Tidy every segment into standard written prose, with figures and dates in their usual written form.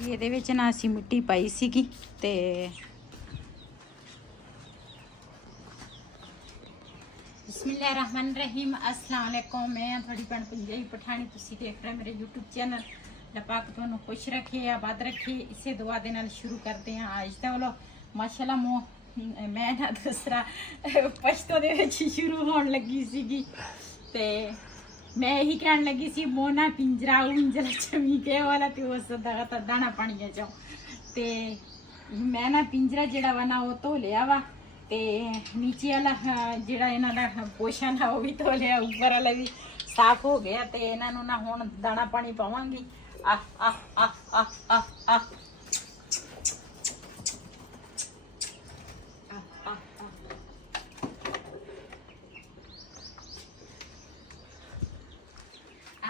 ਇਹਦੇ ਵਿੱਚ ਨਾ ਅਸੀਂ ਮਿੱਟੀ ਪਾਈ ਸੀਗੀ ਤੇ ਬਿਸਮਿਲ੍ਲਾਹਿਰਰਹਿਮਾਨਿਰਰਹੀਮ। अस्सलाम वालेकुम। मैं थोड़ी भैन पंजाबी पठानी, तुसी देख रहे मेरे यूट्यूब चैनल। पाक तुहानू खुश रखे, आबाद रखे, इसे दुआ दे नाल शुरू करते हैं आज दा व्लॉग। माशाअल्लाह मैं ना दूसरा पश्तो दे विच शुरू होण लगी सीगी ते मैं यही कहण लगी सी मोना पिंजरा उंजला चमी के वाला ते उस दा दाना पानी चो ते मैं ना पिंजरा जेड़ा वा ना वो धो लिया वा ते नीचे वाला जेड़ा इन्हां दा पोषण है वो भी धो लिया, ऊपर वाला भी साफ हो गया ते इन्हां नू ना हुण दाना पानी पावांगी। आह आह आह आह आह आह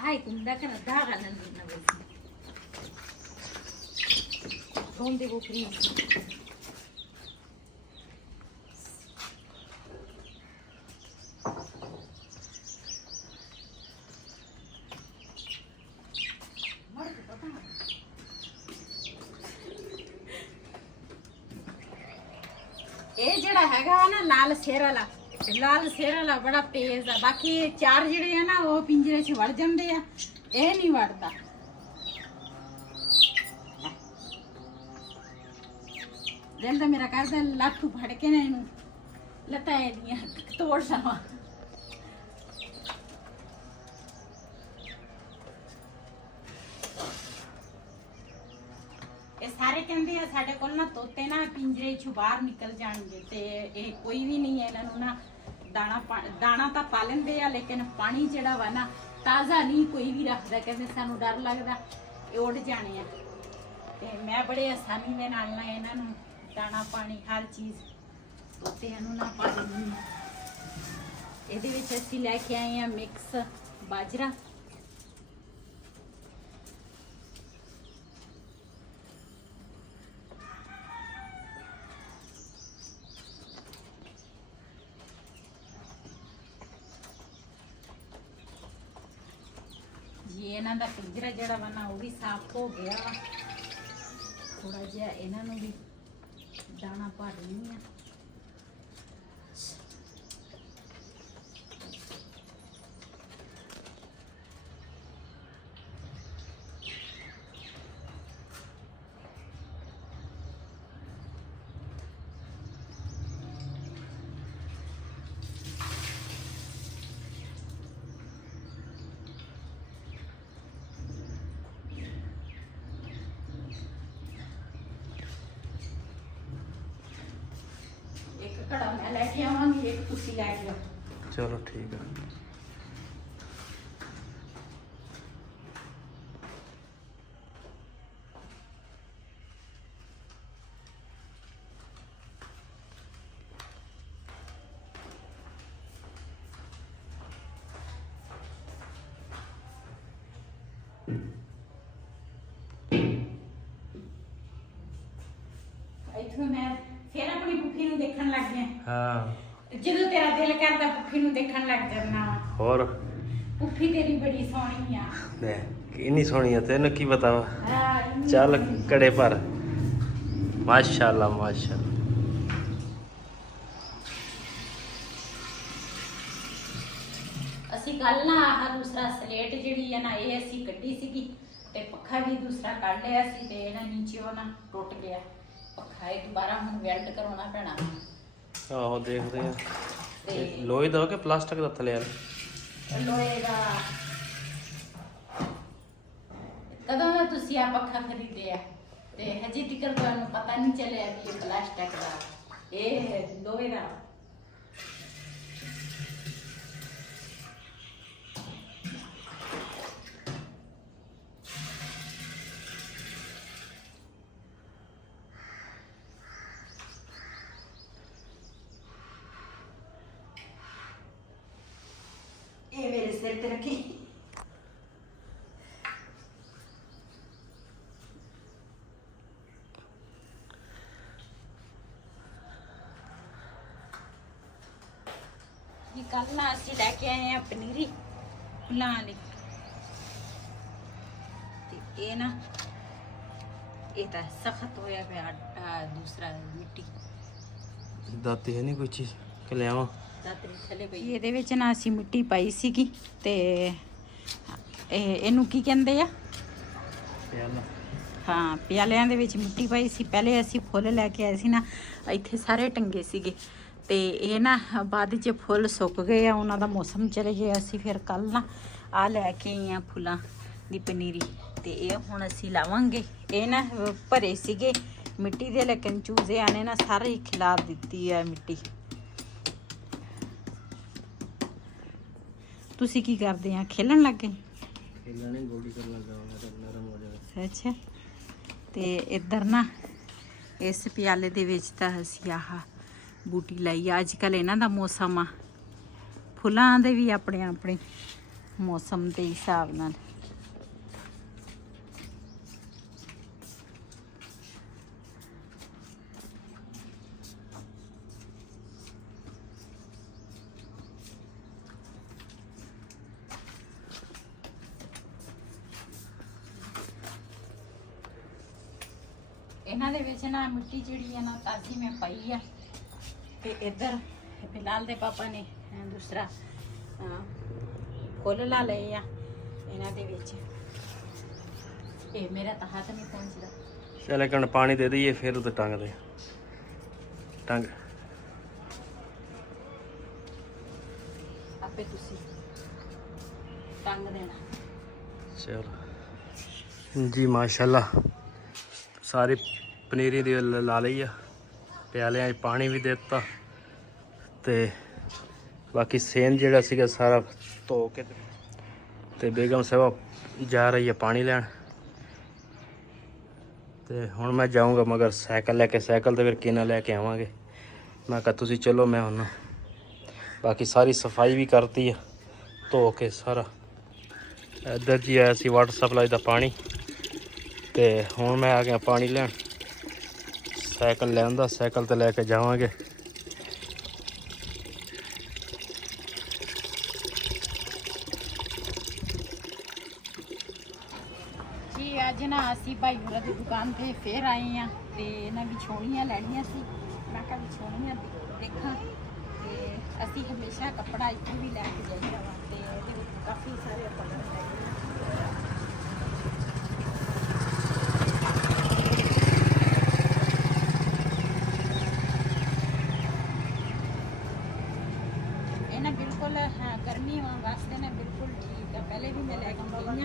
Ay, kung da ka na daga na nila. ¿Dónde vou primo? ਇਹ ਜਿਹੜਾ ਹੈਗਾ ਨਾ ਲਾਲ ਸ਼ੇਰ ਵਾਲਾ ਬੜਾ ਤੇਜ਼ ਆ। ਬਾਕੀ ਚਾਰ ਜਿਹੜੇ ਆ ਨਾ ਉਹ ਪਿੰਜਰੇ 'ਚ ਵੜ ਜਾਂਦੇ ਆ, ਇਹ ਨਹੀਂ ਵੜਦਾ। ਦਿਲ ਤਾਂ ਮੇਰਾ ਕਰਦਾ ਲੱਠੂ ਫੜ ਕੇ ਨਾ ਇਹਨੂੰ ਲੱਤਾਂ ਇਹਦੀਆਂ ਤੋੜ ਸਵਾਂ। ਇਹ ਸਾਰੇ ਕਹਿੰਦੇ ਆ ਸਾਡੇ ਕੋਲ ਨਾ ਤੋਤੇ ਨਾ ਪਿੰਜਰੇ 'ਚੋਂ ਬਾਹਰ ਨਿਕਲ ਜਾਣਗੇ ਤੇ ਇਹ ਕੋਈ ਵੀ ਨਹੀਂ ਹੈ ਇਹਨਾਂ ਨੂੰ ਨਾ ਦਾਣਾ ਤਾਂ ਪਾ ਲੈਂਦੇ ਆ, ਲੇਕਿਨ ਪਾਣੀ ਜਿਹੜਾ ਵਾ ਨਾ ਤਾਜ਼ਾ ਨਹੀਂ ਕੋਈ ਵੀ ਰੱਖਦਾ। ਕਹਿੰਦੇ ਸਾਨੂੰ ਡਰ ਲੱਗਦਾ ਇਹ ਉੱਡ ਜਾਣੇ ਆ ਤੇ ਮੈਂ ਬੜੇ ਆਸਾਨੀ ਦੇ ਨਾਲ ਨਾ ਇਹਨਾਂ ਨੂੰ ਦਾਣਾ ਪਾਣੀ ਹਰ ਚੀਜ਼ ਤੋਤਿਆਂ ਨੂੰ ਨਾ ਪਾ ਦਿੰਦੀ ਹਾਂ। ਇਹਦੇ ਵਿੱਚ ਅਸੀਂ ਲੈ ਕੇ ਆਏ ਆ ਮਿਕਸ ਬਾਜਰਾ। ਇਹਨਾਂ ਦਾ ਪਿੰਜਰਾ ਜਿਹੜਾ ਵਾ ਨਾ ਉਹ ਵੀ ਸਾਫ਼ ਹੋ ਗਿਆ ਵਾ। ਥੋੜਾ ਜਿਹਾ ਇਹਨਾਂ ਨੂੰ ਵੀ ਦਾਣਾ ਪਾ ਦਿੰਦੀ ਆ। ਘੜਾ ਮੈਂ ਲੈ ਕੇ ਆਵਾਂਗੀ, ਇੱਕ ਤੁਸੀਂ ਲੈ ਕੇ ਆਓ। ਚਲੋ ਠੀਕ ਆ। ਇੱਥੋਂ ਮੈਂ ਫਿਰ ਆਪਣੀ ਪੁੱਫੀ ਨੂੰ ਦੇਖਣ ਲੱਗ ਗਿਆ। ਹਾਂ, ਜਦੋਂ ਤੇਰਾ ਦਿਲ ਕਰਦਾ ਪੁੱਫੀ ਨੂੰ ਦੇਖਣ ਲੱਗ ਜਾਂਦਾ। ਹੋਰ ਪੁੱਫੀ ਤੇਰੀ ਬੜੀ ਸੋਹਣੀ ਆ। ਲੈ ਕਿੰਨੀ ਸੋਹਣੀ ਆ, ਤੈਨੂੰ ਕੀ ਪਤਾ ਵਾ। ਇੰਨੀ ਚੱਲ ਸੋਹਣੀ। ਕੜੇ ਪਰ ਮਾਸ਼ਾਅੱਲਾ ਮਾਸ਼ਾਅੱਲਾ। ਅਸੀਂ ਕੱਲ ਨਾ ਆਹ ਦੂਸਰਾ ਸਲੇਟ ਜਿਹੜੀ ਆ ਨਾ ਇਹ ਅਸੀਂ ਕੱਢੀ ਸੀਗੀ ਤੇ ਪੱਖਾ ਵੀ ਦੂਸਰਾ ਕੱਢ ਲਿਆ ਸੀ ਤੇ ਇਹਨਾਂ ਨੀਚੇ ਉਹ ਨਾ ਟੁੱਟ ਗਿਆ ਪੱਖਾ। ਇਹ ਦੁਬਾਰਾ ਹੁਣ ਵੈਲਡ ਕਰਾਉਣਾ ਪੈਣਾ। ਆਹੋ ਦੇਖਦੇ ਆ। ਤੇ ਲੋਹੇ ਦਾ ਕਿ ਪਲਾਸਟਿਕ ਦਾ ਥੱਲੇ ਆ? ਲੋਹੇ ਦਾ। ਕਦੋਂ ਦਾ ਤੁਸੀਂ ਆ ਪੱਖਾ ਖਰੀਦਿਆ ਤੇ ਹਜੇ ਤੱਕ ਤੁਹਾਨੂੰ ਪਤਾ ਨਹੀਂ ਚੱਲਿਆ ਵੀ ਇਹ ਪਲਾਸਟਿਕ ਦਾ, ਇਹ ਲੋਹੇ ਦਾ। ਇਹ ਮੇਰੇ ਸਿਰ ਤੇ ਰੱਖੀ। ये कल ना ਅਸੀਂ ਲੈ ਕੇ ਆਏ ਆ ਪਨੀਰੀ ਫੁੱਲਾਂ ਵਾਲੀ ਤੇ ਇਹ ਨਾ ਇਹ ਤਾਂ ਸਖਤ ਹੋਇਆ ਪਿਆ ਦੂਸਰਾ ਮਿੱਟੀ ਦਾਤੀ ਹੈ ਨਹੀਂ ਕੋਈ ਚੀਜ਼ ਕਿ ਲਿਆਵਾਂ ਦਾਤਰੀ ਥੱਲੇ ਪਈ। ਇਹਦੇ ਵਿੱਚ ਨਾ ਅਸੀਂ ਮਿੱਟੀ ਪਾਈ ਸੀਗੀ ਤੇ ਇਹਨੂੰ ਕੀ ਕਹਿੰਦੇ ਆ? ਪਿਆਲਾ। ਹਾਂ, ਪਿਆਲਿਆਂ ਦੇ ਵਿੱਚ ਮਿੱਟੀ ਪਾਈ ਸੀ। ਪਹਿਲੇ ਅਸੀਂ ਫੁੱਲ ਲੈ ਕੇ ਆਏ ਸੀ ਨਾ, ਇੱਥੇ ਸਾਰੇ ਟੰਗੇ ਸੀਗੇ ਤੇ ਇਹ ਨਾ ਬਾਅਦ 'ਚ ਫੁੱਲ ਸੁੱਕ ਗਏ ਆ, ਉਹਨਾਂ ਦਾ ਮੌਸਮ ਚਲੇ ਗਿਆ। ਅਸੀਂ ਫਿਰ ਕੱਲ ਨਾ ਆ ਲੈ ਕੇ ਆਏ ਆ ਫੁੱਲਾਂ ਦੀ ਪਨੀਰੀ ਤੇ ਇਹ ਹੁਣ ਅਸੀਂ ਲਾਵਾਂਗੇ। ਇਹ ਨਾ ਭਰੇ ਸੀਗੇ ਮਿੱਟੀ ਦੇ, ਲੇਕਿਨ ਚੂਜ਼ਿਆਂ ਨੇ ਨਾ ਸਾਰੇ ਖਿਲਾਰ ਦਿੱਤੀ ਹੈ ਮਿੱਟੀ। ਤੁਸੀਂ ਕੀ ਕਰਦੇ ਆ? ਖੇਲਣ ਲੱਗ ਗਏ? ਖੇਲਣ ਨਹੀਂ, ਗੋਡੀ ਕਰਨ ਲੱਗਾ ਮੈਂ ਤਾਂ ਨਰਮ ਹੋ ਜਾਵੇ। ਅੱਛਾ, ਤੇ ਇੱਧਰ ਨਾ ਇਸ ਪਿਆਲੇ ਦੇ ਵਿੱਚ ਤਾਂ ਅਸੀਂ ਆਹ ਬੂਟੀ ਲਾਈ ਆ। ਅੱਜ ਕੱਲ ਇਹਨਾਂ ਦਾ ਮੌਸਮ ਆ, ਫੁੱਲਾਂ ਦੇ ਵੀ ਆਪਣੇ ਆਪਣੇ ਮੌਸਮ ਦੇ ਹਿਸਾਬ ਨਾਲ। ਇਹਨਾਂ ਦੇ ਵਿੱਚ ਨਾ ਮਿੱਟੀ ਜਿਹੜੀ ਆ ਨਾ ਤਾਜ਼ੀ ਮੈਂ ਪਾਈ ਆ ਤੇ ਇੱਧਰ ਫਿਲਹਾਲ ਦੇ ਪਾਪਾ ਨੇ ਦੂਸਰਾ ਫੁੱਲ ਲਾ ਲਏ ਆ ਇਹਨਾਂ ਦੇ ਵਿੱਚ। ਇਹ ਮੇਰਾ ਤਾਂ ਹੱਥ ਨਹੀਂ ਪਹੁੰਚਦਾ। ਚੱਲ ਇੱਕ ਮਿੰਟ ਪਾਣੀ ਦੇ ਦਈਏ ਫਿਰ ਉੱਤੇ ਟੰਗ ਦੇ ਟੰਗ। ਆਪੇ ਤੁਸੀਂ ਟੰਗ ਦੇਣਾ। ਚਲੋ ਜੀ, ਮਾਸ਼ਾਅੱਲਾ ਸਾਰੀ ਪਨੀਰੀ ਦੀ ਲਾ ਲਈ ਆ, ਪਿਆਲਿਆਂ 'ਚ ਪਾਣੀ ਵੀ ਦੇ ਦਿੱਤਾ ਤੇ ਬਾਕੀ ਸੇਨ ਜਿਹੜਾ ਸੀਗਾ ਸਾਰਾ ਧੋ ਕੇ ਤੇ ਬੇਗਮ ਸਾਹਿਬਾ ਜਾ ਰਹੀ ਹੈ ਪਾਣੀ ਲੈਣ। ਤੇ ਹੁਣ ਮੈਂ ਜਾਊਂਗਾ ਮਗਰ ਸਾਈਕਲ ਲੈ ਕੇ, ਸਾਈਕਲ ਤੇ ਫਿਰ ਕਿਨਾ ਲੈ ਕੇ ਆਵਾਂਗੇ। ਮੈਂ ਕਿਹਾ ਤੁਸੀਂ ਚਲੋ, ਮੈਂ ਹੁਣ ਬਾਕੀ ਸਾਰੀ ਸਫਾਈ ਵੀ ਕਰਤੀ ਆ ਧੋ ਕੇ ਸਾਰਾ। ਇੱਧਰ ਜੀ ਆਇਆ ਸੀ ਵਾਟਰ ਸਪਲਾਈ ਦਾ ਪਾਣੀ ਤੇ ਹੁਣ ਮੈਂ ਆ ਗਿਆ ਪਾਣੀ ਲੈਣ। ਸਾਈਕਲ ਲਿਆਂਦਾ, ਸਾਈਕਲ ਤੇ ਲੈ ਕੇ ਜਾਵਾਂਗੇ। ਜੀ ਅੱਜ ਨਾ ਅਸੀਂ ਭਾਈ ਹੋਰਾਂ ਦੀ ਦੁਕਾਨ ਤੇ ਫੇਰ ਆਏ ਆ ਤੇ ਇਹਨਾਂ ਵਿਛੋਣੀਆਂ ਲੈਣੀਆਂ ਸੀ। ਮੈਂ ਕਿਹਾ ਵਿਛੋਣੀਆਂ ਦੇਖਾਂ ਤੇ ਅਸੀਂ ਹਮੇਸ਼ਾ ਕੱਪੜਾ ਇੱਥੇ ਵੀ ਲੈ ਕੇ ਜਾਈਦਾ ਵਾ ਤੇ ਇਹਦੇ ਵਿੱਚ ਕਾਫੀ ਸਾਰੇ ਕਲਰ ਹੈਗੇ। बिल्कुल हाँ गर्मी वास्ते ना बिल्कुल ठीक है। पहले भी मैं लेके गई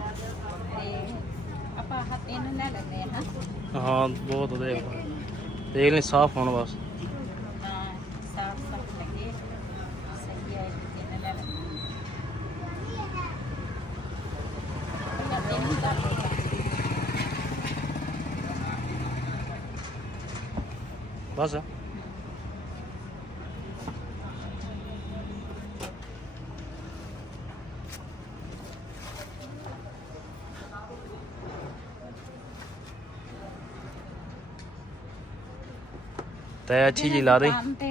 हाँ आप तीन ले लेते हैं। हाँ बहुत देख नहीं साफ होने बस। हाँ साफ साफ लगे सही है। तीन ले लेते बस ਤੇ अच्छी जी ला रही ਤੇ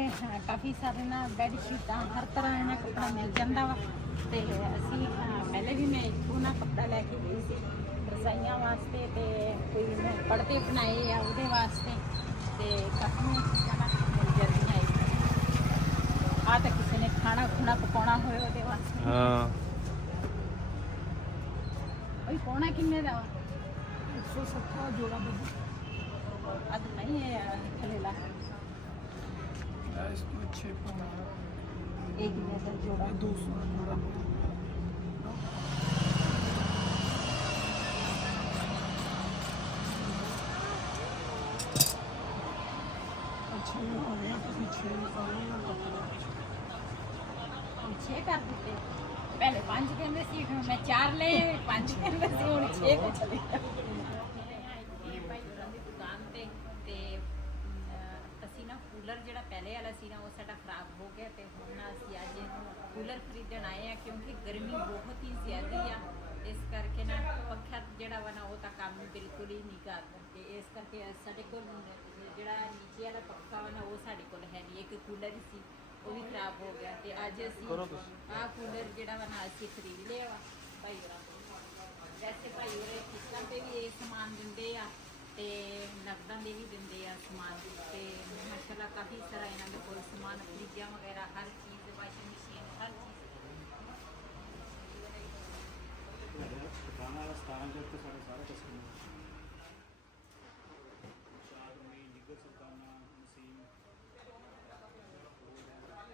ਕਾਫੀ ਸਾਰੇ ਨਾ ਬੈੱਡ ਸ਼ੀਟਾਂ ਹਰ ਤਰ੍ਹਾਂ ਇਹਨਾਂ ਕੱਪੜਾ ਮਿਲ ਜਾਂਦਾ ਵਾ ਤੇ ਅਸੀਂ ਪਹਿਲੇ ਵੀ ਮੈਂ ਇੱਥੋਂ ਨਾ ਕੱਪੜਾ ਲੈ ਕੇ ਗਈ ਸੀ ਰਜ਼ਾਈਆਂ ਵਾਸਤੇ ਤੇ ਕੋਈ ਮੈਂ ਪੜਦੇ ਬਣਾਏ ਆ ਉਹਦੇ ਵਾਸਤੇ ਤੇ ਕਾਫੀ ਚੀਜ਼ਾਂ ਨਾ ਮਿਲ ਜਾਂਦੀਆਂ ਆ ਤਾਂ ਕਿਸੇ ਨੇ ਖਾਣਾ ਖੁਣਾ ਪਕਾਉਣਾ ਹੋਏ ਉਹਦੇ ਵਾਸਤੇ। ਹਾਂ ਉਹ ਕੋਣਾ ਕਿੰਨੇ ਦਾ 170 ਜੋੜਾ ਬੱਬੂ ਅੱਜ ਨਹੀਂ ਹੈ ਖਲੇਲਾ इसमें 6 पाउंड एक मीटर जोड़ा 200 जोड़ा। अच्छा हो गया तो 6 छे कर दिते। पहले 5 कहते सी, फिर मैं 4 ले 5 कहते सी, हुण 6 पे चले दुकान ते ਅਸੀਂ ਨਾ ਕੂਲਰ ਜਿਹੜਾ ਪਹਿਲੇ ਵਾਲਾ ਸੀ ਨਾ ਉਹ ਸਾਡਾ ਖਰਾਬ ਹੋ ਗਿਆ ਤੇ ਹੁਣ ਅਸੀਂ ਅੱਜ ਕੂਲਰ ਖਰੀਦਣ ਆਏ ਆ ਕਿਉਂਕਿ ਗਰਮੀ ਬਹੁਤ ਹੀ ਜ਼ਿਆਦੀ ਆ। ਇਸ ਕਰਕੇ ਨਾ ਪੱਖਾ ਜਿਹੜਾ ਵਾ ਨਾ ਉਹ ਤਾਂ ਕੰਮ ਬਿਲਕੁਲ ਹੀ ਨਹੀਂ ਕਰਦਾ ਤੇ ਇਸ ਕਰਕੇ ਸਾਡੇ ਕੋਲ ਜਿਹੜਾ ਨੀਚੇ ਵਾਲਾ ਪੱਖਾ ਵਾ ਨਾ ਉਹ ਸਾਡੇ ਕੋਲ ਹੈ ਨਹੀਂ। ਇੱਕ ਕੂਲਰ ਹੀ ਸੀ ਉਹ ਵੀ ਖਰਾਬ ਹੋ ਗਿਆ ਤੇ ਅੱਜ ਅਸੀਂ ਆਹ ਕੂਲਰ ਜਿਹੜਾ ਵਾ ਨਾ ਅਸੀਂ ਖਰੀਦ ਲਿਆ ਵਾ ਭਾਈ ਹੋਰਾਂ ਤੋਂ। ਵੈਸੇ ਭਾਈ ਹੋਰੇ ਕਿਸ਼ਤਾਂ ਤੇ ਵੀ ਏਸੀ ਸਮਾਨ ਦਿੰਦੇ ਆ ਤੇ ਨਕਦਾਂ ਦੇ ਵੀ ਦਿੰਦੇ ਆ ਸਮਾਨ ਤੇ ਮਾਸ਼ਾਅੱਲਾ ਕਾਫੀ ਸਾਰਾ ਇਹਨਾਂ ਦੇ ਕੋਲ ਸਮਾਨ ਫਰਿੱਜਾਂ ਵਗੈਰਾ ਹਰ ਚੀਜ਼ ਵਾਸ਼ਿੰਗ ਮਸ਼ੀਨ ਹਰ ਚੀਜ਼ ਦੁਕਾਨ ਵਾਲਾ 17 ਜਦ ਤੇ ਸਾਡੇ ਸਾਰੇ ਕਸਟਮਰ ਸ਼ਾਦ ਮੀ ਨਿਗਰ ਸੁਲਤਾਨਾ ਮਸੀਮ ਨਾਸਰ ਖਾਨ ਕਰਾਚੀ ਜਿਹੜਾ ਹੁੰਦਾ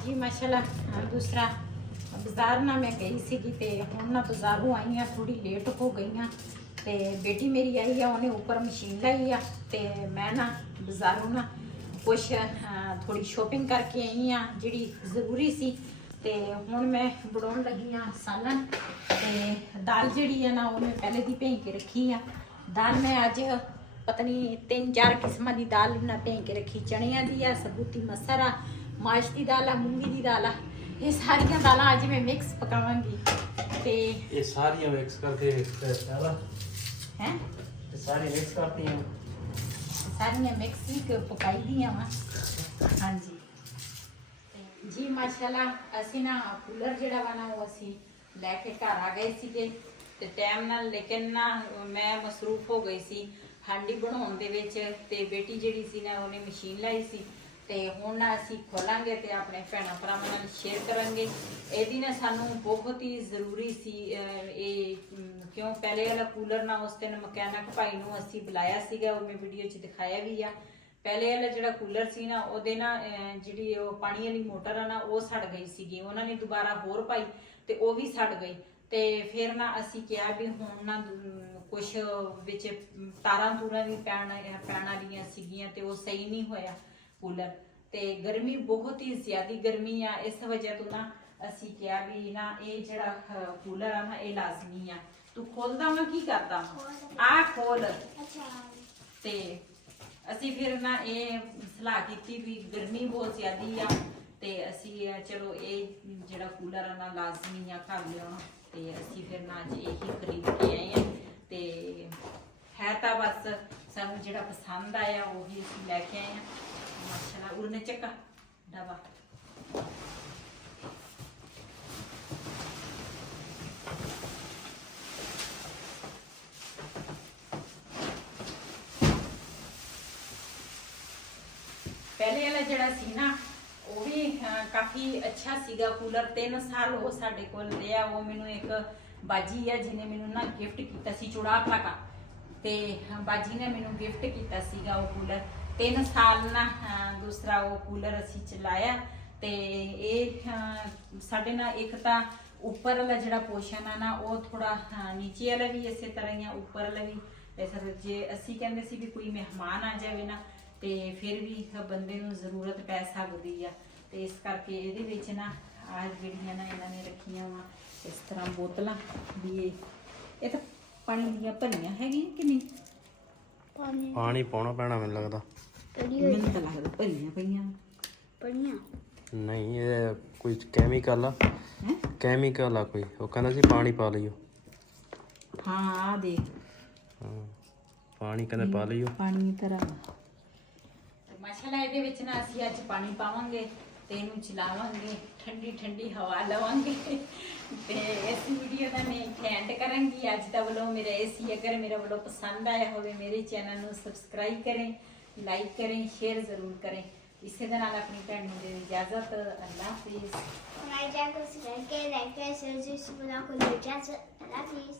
जी माशाल्लाह दूसरा बाजार ना मैं गई सी ते हुण ना बाजारों आई हाँ थोड़ी लेट हो गई हाँ ते बेटी मेरी आई है उन्हें ऊपर मशीन लाई आ ते मैं ना बाजारों ना कुछ थोड़ी शॉपिंग करके आई हाँ जिहड़ी ज़रूरी सी ते हुण मैं बनाउण लगी हाँ सालन ते दाल जिहड़ी है ना वो मैं पहले दी भें के रखी आ दाल मैं अज पता नहीं 3-4 किस्मां दी दाल ना भें के रखी चणियां दी आ सबूती मसर आ माश की दाल आ मूंगी की दाल आ ये सारिया दाल अज मैं मिक्स पकावांगी ते ये सारी मिक्स करके पहला हैं सारी मिक्स करती हैं सारिया मिक्स ही पकाई दियां वा हाँ जी जी माशाल्लाह असी ना कूलर जिहड़ा वा ना वो असी लैके घर आ गए सीगे ते टाइम नाल लेकिन ना मैं मसरूफ हो गई सी हांडी बनाउण दे विच ते बेटी जिहड़ी सी ना उहने मशीन लाई सी ਤੇ ਹੁਣ ਨਾ ਅਸੀਂ ਖੋਲਾਂਗੇ ਤੇ ਆਪਣੇ ਭੈਣਾਂ ਭਰਾਵਾਂ ਨਾਲ ਸ਼ੇਅਰ ਕਰਾਂਗੇ ਇਹਦੀ ਨਾ ਸਾਨੂੰ ਬਹੁਤ ਹੀ ਜ਼ਰੂਰੀ ਸੀ ਇਹ ਕਿਉਂ ਪਹਿਲੇ ਵਾਲਾ ਕੂਲਰ ਨਾ ਉਸ ਦਿਨ ਮਕੈਨਿਕ ਭਾਈ ਨੂੰ ਅਸੀਂ ਬੁਲਾਇਆ ਸੀਗਾ ਉਹ ਮੈਂ ਵੀਡੀਓ 'ਚ ਦਿਖਾਇਆ ਵੀ ਆ ਪਹਿਲੇ ਵਾਲਾ ਜਿਹੜਾ ਕੂਲਰ ਸੀ ਨਾ ਉਹਦੇ ਨਾ ਜਿਹੜੀ ਉਹ ਪਾਣੀ ਵਾਲੀ ਮੋਟਰ ਆ ਨਾ ਉਹ ਸੜ ਗਈ ਸੀਗੀ ਉਹਨਾਂ ਨੇ ਦੁਬਾਰਾ ਹੋਰ ਪਾਈ ਤੇ ਉਹ ਵੀ ਸੜ ਗਈ ਤੇ ਫਿਰ ਨਾ ਅਸੀਂ ਕਿਹਾ ਵੀ ਹੁਣ ਨਾ ਕੁਛ ਵਿੱਚ ਤਾਰਾਂ ਤੂਰਾਂ ਵੀ ਪੈਣ ਵਾਲੀਆਂ ਸੀਗੀਆਂ ਤੇ ਉਹ ਸਹੀ ਨਹੀਂ ਹੋਇਆ कूलर ते गर्मी बहुत ही ज्यादा गर्मी आ इस वजह तो ना असी क्या भी ना ये जड़ा कूलर आ ना ये लाजमी आ तू खोलदा वा की करदा आ खोल ते असी फिर ना ये सलाह कीती भी गर्मी बहुत ज्यादा आ ते असी चलो ये जड़ा कूलर आ ना लाजमी आ घर लिया ते असी फिर ना अज यही खरीद के आए हैं ते है तो बस सानू जड़ा पसंद आया वो भी असी लैके आए हैं माशाल्लाह उड़ने चक्का डबा पहले वाला जड़ा सी ना वो भी काफी अच्छा सीगा कूलर 3 साल वो साडे कोल लिया वो मैनू एक बाजी है जिन्हें मैनू ना गिफ्ट किया सी चुड़ाव का ते बाजी ने मैनू गिफ्ट किया सीगा वो कूलर 3 साल ना दूसरा वो कूलर असी चलाया ते साढ़े ना एक तो उपर वाला जड़ा पोर्शन है ना वो थोड़ा नीचे वाला भी इस तरह ही उपर वाला भी ऐसा जे असी कहते सी भी कोई मेहमान आ जाए ना तो फिर भी बंदे नूं जरूरत पै सकती है तो इस करके ये ना आज जड़ियाँ ना इन्होंने रखियां वा इस तरह बोतल भी ये तो पानी दियां भरियां हैगियां कि नहीं पानी पाना पैना मैनूं लगदा मैनूं तां लगदा भरियां पईयां नहीं ये कोई कैमिकल आ कैमिकल आ कोई वो कहंदा सी पानी पा लियो हाँ आ देख पानी कहंदे पा लियो पानी तरह माशाल्लाह ਇਹਦੇ ਵਿੱਚ ਨਾ ਅਸੀਂ ਅੱਜ ਪਾਣੀ ਪਾਵਾਂਗੇ ਤੇ ਇਹਨੂੰ ਚਲਾਵਾਂਗੇ ਠੰਡੀ ਠੰਡੀ ਹਵਾ ਲਵਾਂਗੇ ਤੇ ਇਸ ਵੀਡੀਓ ਦਾ ਮੈਂ ਐਂਡ ਕਰਾਂਗੀ ਅੱਜ ਦਾ ਵੱਲੋਂ ਮੇਰਾ ਇਹ ਸੀ ਅਗਰ ਮੇਰਾ ਵੀਡੀਓ ਪਸੰਦ ਆਇਆ ਹੋਵੇ ਮੇਰੇ ਚੈਨਲ ਨੂੰ ਸਬਸਕ੍ਰਾਈਬ ਕरें ਲਾਈਕ करें शेयर ਜ਼ਰੂਰ करें ਇਸੇ ਦੇ ਨਾਲ ਆਪਣੀ ਭੈਣ ਨੂੰ ਦੇ ਇਜਾਜ਼ਤ ਅੱਲਾਹ ਹਾਫਿਜ਼ हमारे चैनल को सब्सक्राइब करें लाइक करें शेयर जरूर करें अल्लाह हाफिज़